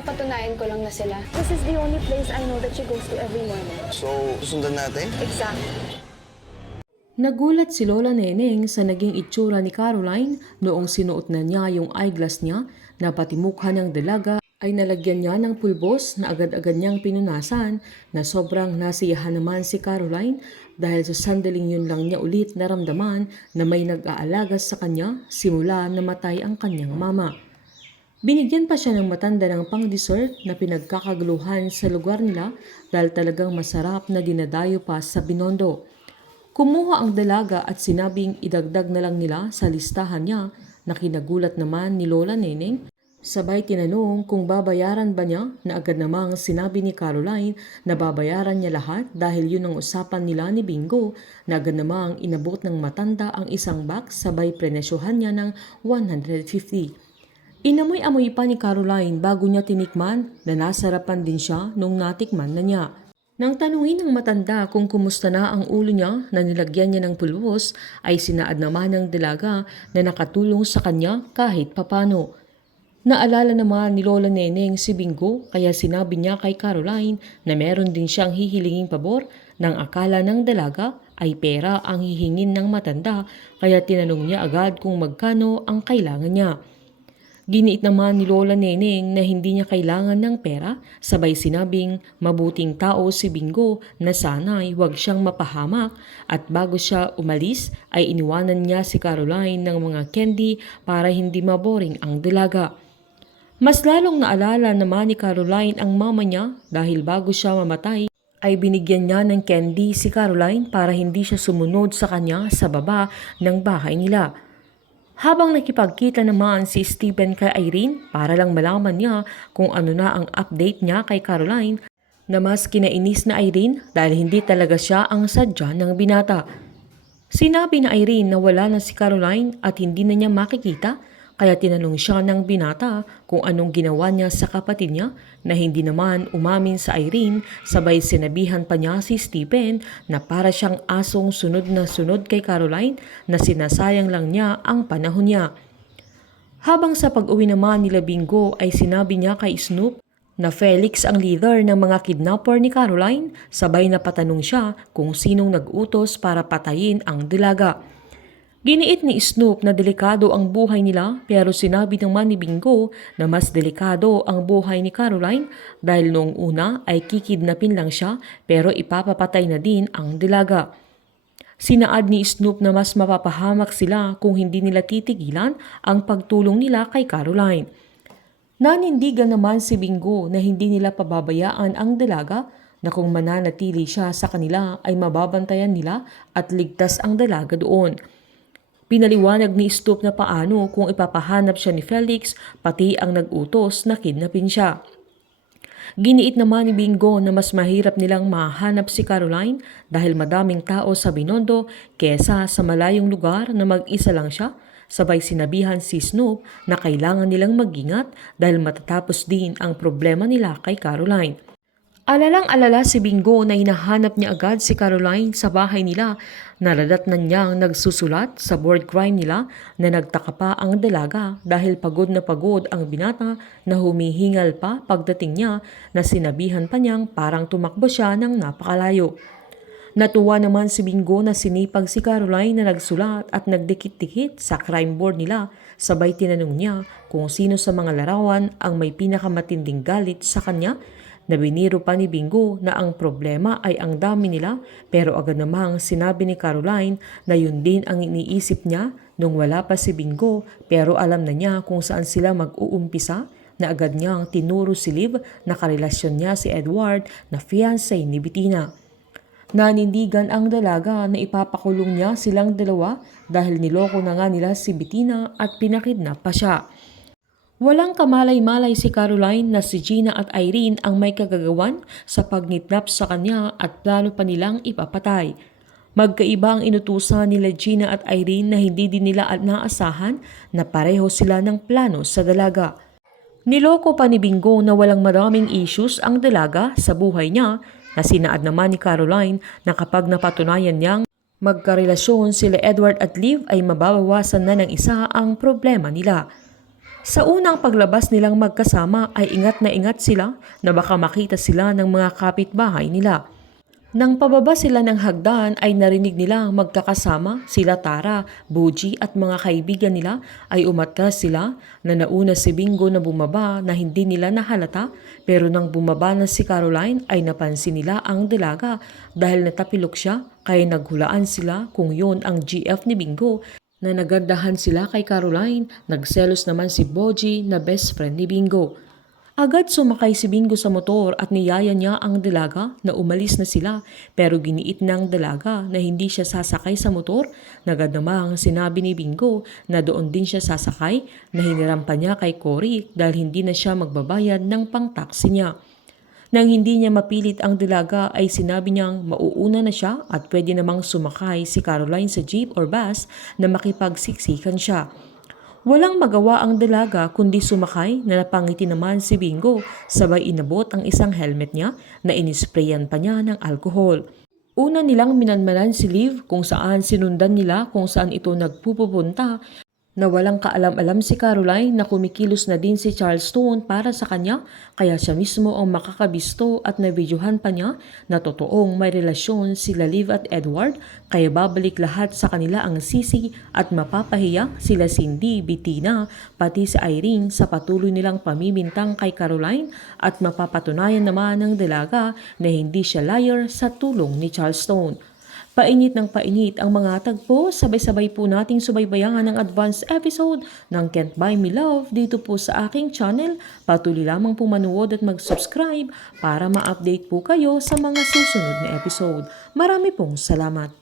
Papatunayan ko lang na sila. This is the only place I know that she goes to every morning. So, susundan natin? Exactly. Nagulat si Lola Neneng sa naging itsura ni Caroline noong sinuot na niya yung eyeglass niya na pati mukha ng dalaga ay nalagyan niya ng pulbos na agad-agad niyang pinunasan na sobrang nasiyahan naman si Caroline dahil sa sandaling yun lang niya ulit naramdaman na may nag-aalaga sa kanya simula namatay ang kanyang mama. Binigyan pa siya ng matanda ng pang-dessert na pinagkakaguluhan sa lugar nila dahil talagang masarap na dinadayo pa sa Binondo. Kumuha ang dalaga at sinabing idagdag na lang nila sa listahan niya na kinagulat naman ni Lola Neneng. Sabay tinanong kung babayaran ba niya na agad namang sinabi ni Caroline na babayaran niya lahat dahil yun ang usapan nila ni Bingo na agad namang inabot ng matanda ang isang box sabay prenesyohan niya ng 150. Inamoy-amoy pa ni Caroline bago niya tinikman na nasarapan din siya nung natikman na niya. Nang tanungin ng matanda kung kumusta na ang ulo niya na nilagyan niya ng pulbos ay sinaad naman ng dalaga na nakatulong sa kanya kahit papano. Naalala naman ni Lola Neneng si Bingo kaya sinabi niya kay Caroline na meron din siyang hihilinging pabor nang akala ng dalaga ay pera ang hihingin ng matanda kaya tinanong niya agad kung magkano ang kailangan niya. Giniit naman ni Lola Neneng na hindi niya kailangan ng pera, sabay sinabing mabuting tao si Bingo na sana'y huwag siyang mapahamak at bago siya umalis ay iniwanan niya si Caroline ng mga candy para hindi maboring ang dalaga. Mas lalong naalala naman ni Caroline ang mama niya dahil bago siya mamatay ay binigyan niya ng candy si Caroline para hindi siya sumunod sa kanya sa baba ng bahay nila. Habang nakipagkita naman si Stephen kay Irene para lang malaman niya kung ano na ang update niya kay Caroline na mas kinainis na Irene dahil hindi talaga siya ang sadya ng binata. Sinabi na Irene na wala na si Caroline at hindi na niya makikita kaya tinanong siya ng binata kung anong ginawa niya sa kapatid niya na hindi naman umamin sa Irene sabay sinabihan pa niya si Stephen na para siyang asong sunod na sunod kay Caroline na sinasayang lang niya ang panahon niya. Habang sa pag-uwi naman nila Bingo ay sinabi niya kay Snoop na Felix ang leader ng mga kidnapper ni Caroline sabay na patanong siya kung sinong nag-utos para patayin ang dalaga. Giniit ni Snoop na delikado ang buhay nila pero sinabi naman ni Bingo na mas delikado ang buhay ni Caroline dahil noong una ay kikidnapin lang siya pero ipapapatay na din ang dalaga. Sinaad ni Snoop na mas mapapahamak sila kung hindi nila titigilan ang pagtulong nila kay Caroline. Nanindigan naman si Bingo na hindi nila pababayaan ang dalaga na kung mananatili siya sa kanila ay mababantayan nila at ligtas ang dalaga doon. Pinaliwanag ni Snoop na paano kung ipapahanap siya ni Felix pati ang nag-utos na kidnapin siya. Giniit naman ni Bingo na mas mahirap nilang mahanap si Caroline dahil madaming tao sa Binondo kesa sa malayong lugar na mag-isa lang siya. Sabay sinabihan si Snoop na kailangan nilang mag-ingat dahil matatapos din ang problema nila kay Caroline. Alalang-alala si Bingo na hinahanap niya agad si Caroline sa bahay nila. Naradatnan niyang nagsusulat sa board crime nila na nagtaka pa ang dalaga dahil pagod na pagod ang binata na humihingal pa pagdating niya na sinabihan pa niyang parang tumakbo siya ng napakalayo. Natuwa naman si Bingo na sinipag si Caroline na nagsulat at nagdikit-dikit sa crime board nila sabay tinanong niya kung sino sa mga larawan ang may pinakamatinding galit sa kanya. Na biniro pa ni Bingo na ang problema ay ang dami nila pero agad namang sinabi ni Caroline na yun din ang iniisip niya nung wala pa si Bingo pero alam na niya kung saan sila mag-uumpisa na agad niyang tinuro si Liv na karelasyon niya si Edward na fiancé ni Bettina. Nanindigan ang dalaga na ipapakulong niya silang dalawa dahil niloko na nga nila si Bettina at pinakidnap pa siya. Walang kamalay-malay si Caroline na si Gina at Irene ang may kagagawan sa pagnitnap sa kanya at plano pa nilang ipapatay. Magkaiba ang inutusan nila Gina at Irene na hindi din nila naasahan na pareho sila ng plano sa dalaga. Niloko pa ni Bingo na walang maraming issues ang dalaga sa buhay niya na sinaad naman ni Caroline na kapag napatunayan niyang magkarelasyon sila Edward at Liv ay mababawasan na ng isa ang problema nila. Sa unang paglabas nilang magkasama ay ingat na ingat sila na baka makita sila ng mga kapitbahay nila. Nang pababa sila ng hagdan ay narinig nila magkakasama sila Tara, Buji at mga kaibigan nila ay umatras sila na nauna si Bingo na bumaba na hindi nila nahalata, pero nang bumaba na si Caroline ay napansin nila ang dalaga dahil natapilok siya, kaya naghulaan sila kung yun ang GF ni Bingo. Na nagandahan sila kay Caroline, nagselos naman si Boji na best friend ni Bingo. Agad sumakay si Bingo sa motor at niyaya niya ang dalaga na umalis na sila, pero giniit ng dalaga na hindi siya sasakay sa motor. Agad namang sinabi ni Bingo na doon din siya sasakay, na hiniram pa niya kay Cory dahil hindi na siya magbabayad ng pang-taxi niya. Nang hindi niya mapilit ang dalaga ay sinabi niyang mauuna na siya at pwede namang sumakay si Caroline sa jeep or bus na makipagsiksikan siya. Walang magawa ang dalaga kundi sumakay, na napangiti naman si Bingo, sabay inabot ang isang helmet niya na inisprayan pa niya ng alkohol. Una nilang minanmanan si Liv kung saan sinundan nila kung saan ito nagpupunta, na walang kaalam-alam si Caroline na kumikilos na din si Charleston para sa kanya, kaya siya mismo ang makakabisto at nabidyohan pa niya na totoong may relasyon sila Liv at Edward, kaya babalik lahat sa kanila ang sisi at mapapahiya sila Cindy, Bettina, pati si Irene sa patuloy nilang pamimintang kay Caroline, at mapapatunayan naman ng dalaga na hindi siya liar sa tulong ni Charleston. Painit ng painit ang mga tagpo, sabay-sabay po nating subaybayan ang advance episode ng Can't Buy Me Love dito po sa aking channel. Patuloy lamang po manood at mag-subscribe para ma-update po kayo sa mga susunod na episode. Marami pong salamat.